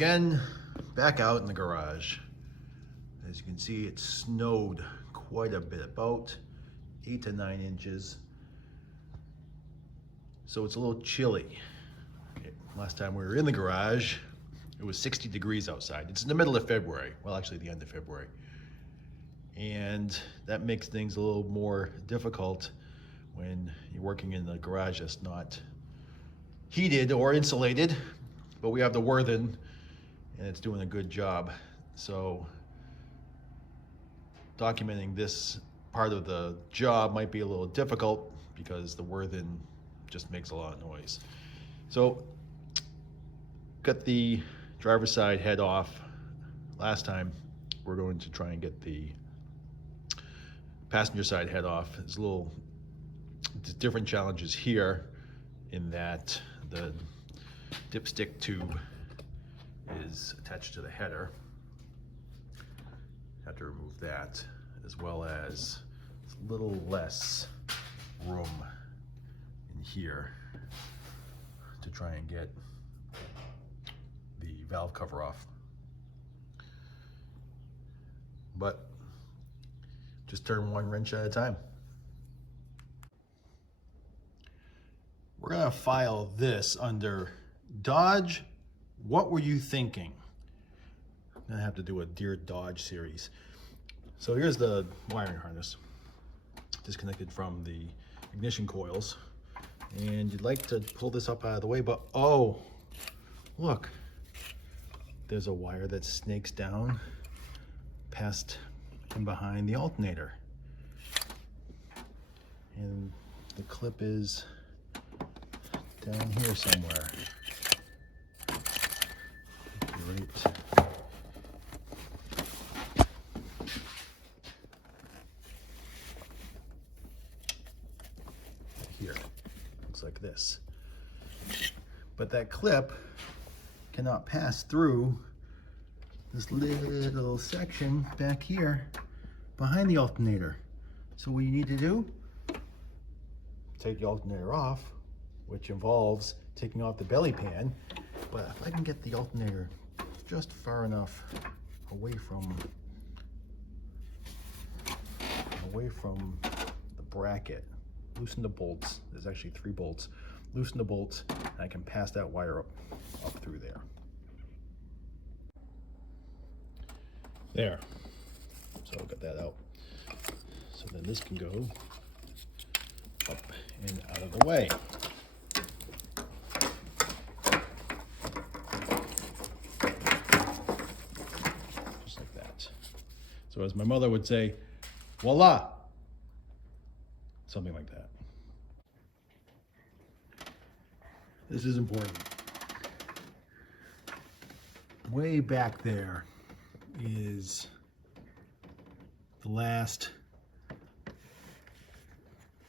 again, back out in the garage. As you can see, it snowed quite a bit, about 8 to 9 inches. So it's a little chilly. Last time we were in the garage, it was 60 degrees outside. It's in the middle of February. Well, actually the end of February. And that makes things a little more difficult when you're working in the garage that's not heated or insulated, but we have the Worthen and it's doing a good job. So documenting this part of the job might be a little difficult because the Worthen just makes a lot of noise. So got the driver's side head off last time. We're going to try and get the passenger side head off. There's a little different challenges here in that the dipstick tube is attached to the header. Have to remove that, as well as a little less room in here to try and get the valve cover off. But just turn one wrench at a time. We're gonna file this under Dodge, what were you thinking? I'm gonna have to do a Dear Dodge series. So here's the wiring harness, disconnected from the ignition coils. And you'd like to pull this up out of the way, but oh, look, there's a wire that snakes down past and behind the alternator. And the clip is down here somewhere. Right here. Looks like this. But that clip cannot pass through this little section back here behind the alternator. So what you need to do, take the alternator off, which involves taking off the belly pan. But if I can get the alternator just far enough away from the bracket, loosen the bolts. There's actually 3 bolts. Loosen the bolts, and I can pass that wire up through there. There. So I'll get that out. So then this can go up and out of the way. Just like that. So as my mother would say, voila! Something like that. This is important. Way back there is the last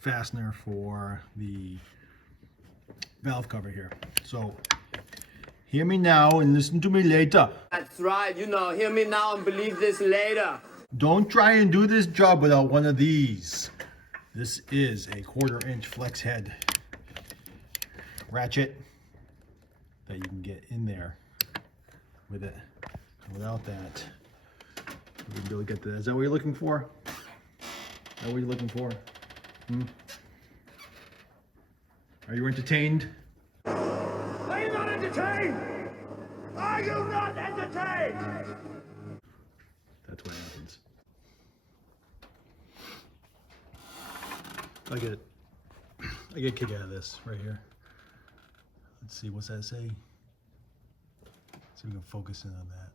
fastener for the valve cover here. So hear me now and listen to me later. That's right, hear me now and believe this later. Don't try and do this job without one of these. This is a 1/4 inch flex head ratchet that you can get in there with it. And without that, you can really get that. Is that what you're looking for? Is that what you're looking for? Are you entertained? Are you not entertained? Are you not entertained? That's what happens. I get a kick out of this right here. Let's see, what's that say? See if we can focus in on that.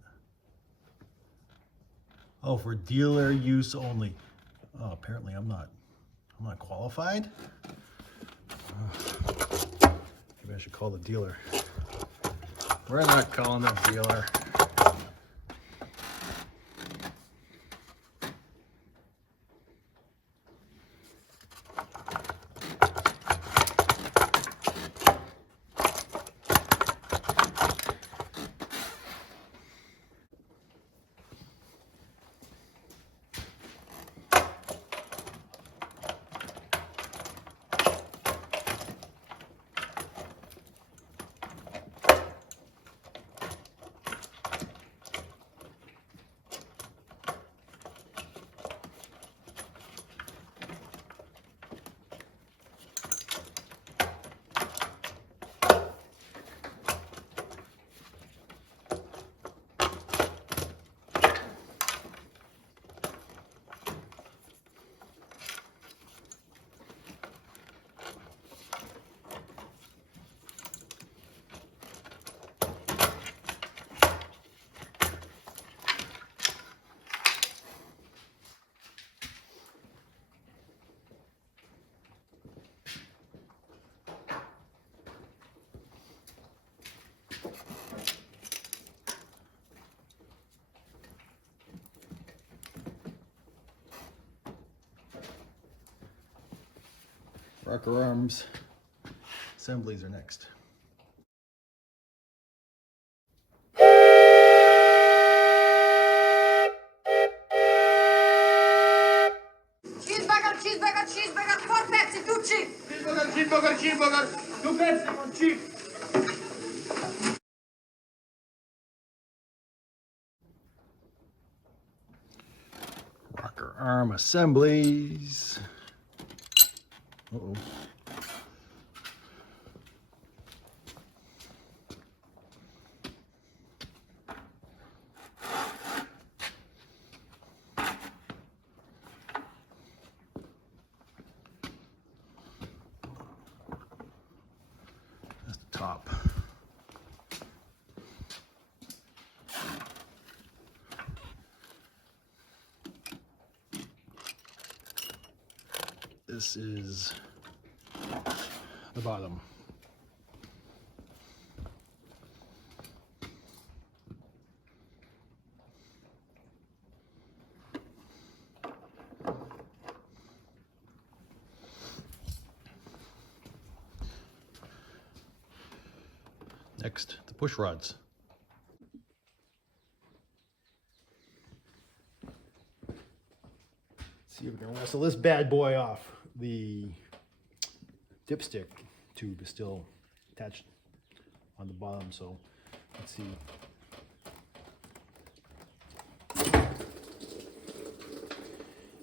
Oh, for dealer use only. Oh, apparently I'm not qualified. Maybe I should call the dealer. We're not calling the dealer. Rocker arms assemblies are next. Cheeseburger, cheeseburger, cheeseburger, 4 Pepsi, 2 chip. Cheeseburger, cheeseburger, cheeseburger. 2 Pepsi, 1 chip. Rocker arm assemblies. Uh-oh. That's the top. This is the bottom. Next, the push rods. See if we can wrestle this bad boy off. The dipstick tube is still attached on the bottom, so let's see.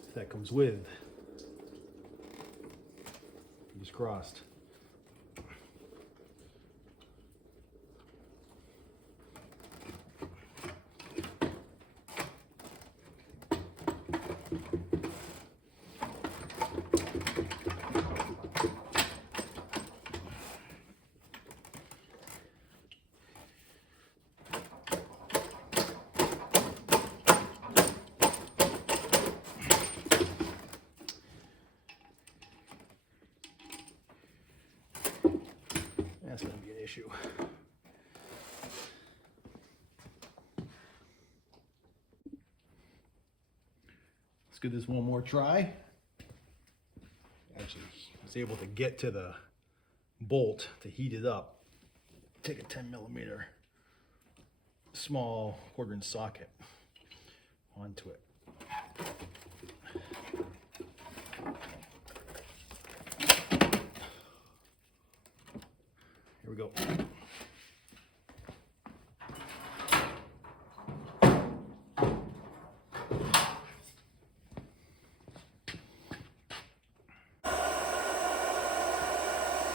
If that comes with. Fingers crossed. That's going to be an issue. Let's give this one more try. Actually, I was able to get to the bolt to heat it up. Take a 10mm small 1/4" socket onto it. Here we go.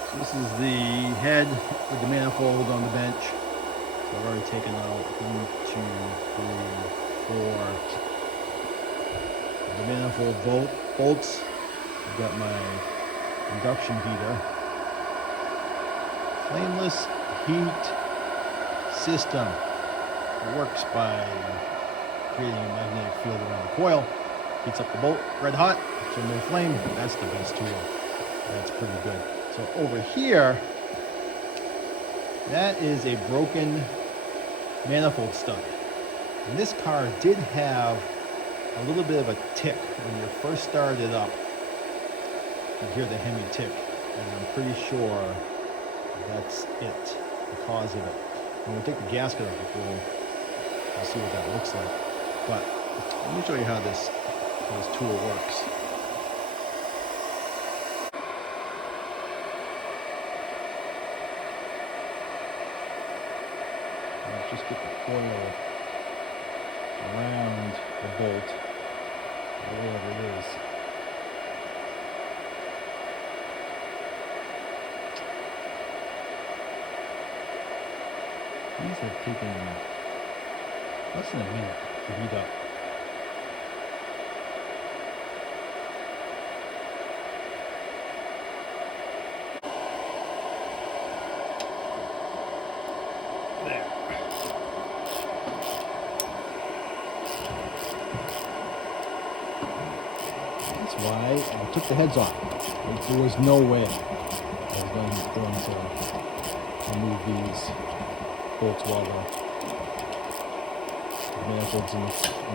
So this is the head with the manifold on the bench. So I've already taken out 1, 2, 3, 4. The manifold bolts. I've got my induction heater. Flameless heat system. It works by creating a magnetic field around the coil. Heats up the bolt red hot, so no flame. That's the best tool. That's pretty good. So over here, that is a broken manifold stud. And this car did have a little bit of a tick when you first started it up. You hear the Hemi tick, and I'm pretty sure that's it, the cause of it. When we take the gasket off, we'll see what that looks like. But let me show you how this tool works. Let's just get the coil around the bolt, whatever it is. These have taken less than a minute to heat up. There. That's why I took the heads off. There was no way I was going to remove these bolts while the manifolds in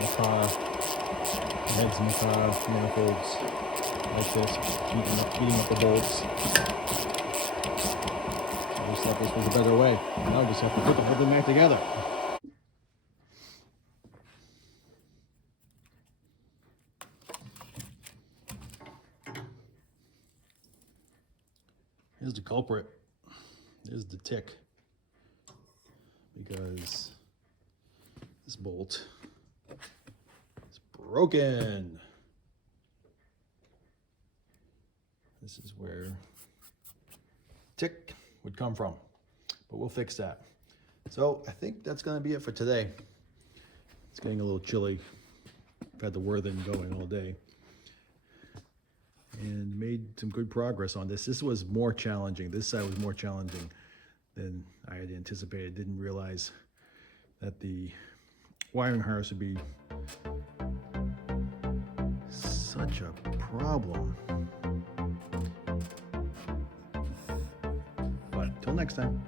the car, the heads in the car, manifolds like this, heating up the bolts. I just thought this was a better way. Now I just have to put the whole thing back together. Here's the culprit. There's the tick. Because this bolt is broken. This is where tick would come from, but we'll fix that. So I think that's going to be it for today. It's getting a little chilly. I've had the Worthen going all day and made some good progress on this. This was more challenging. This side was more challenging than I had anticipated. Didn't realize that the wiring harness would be such a problem. But until next time.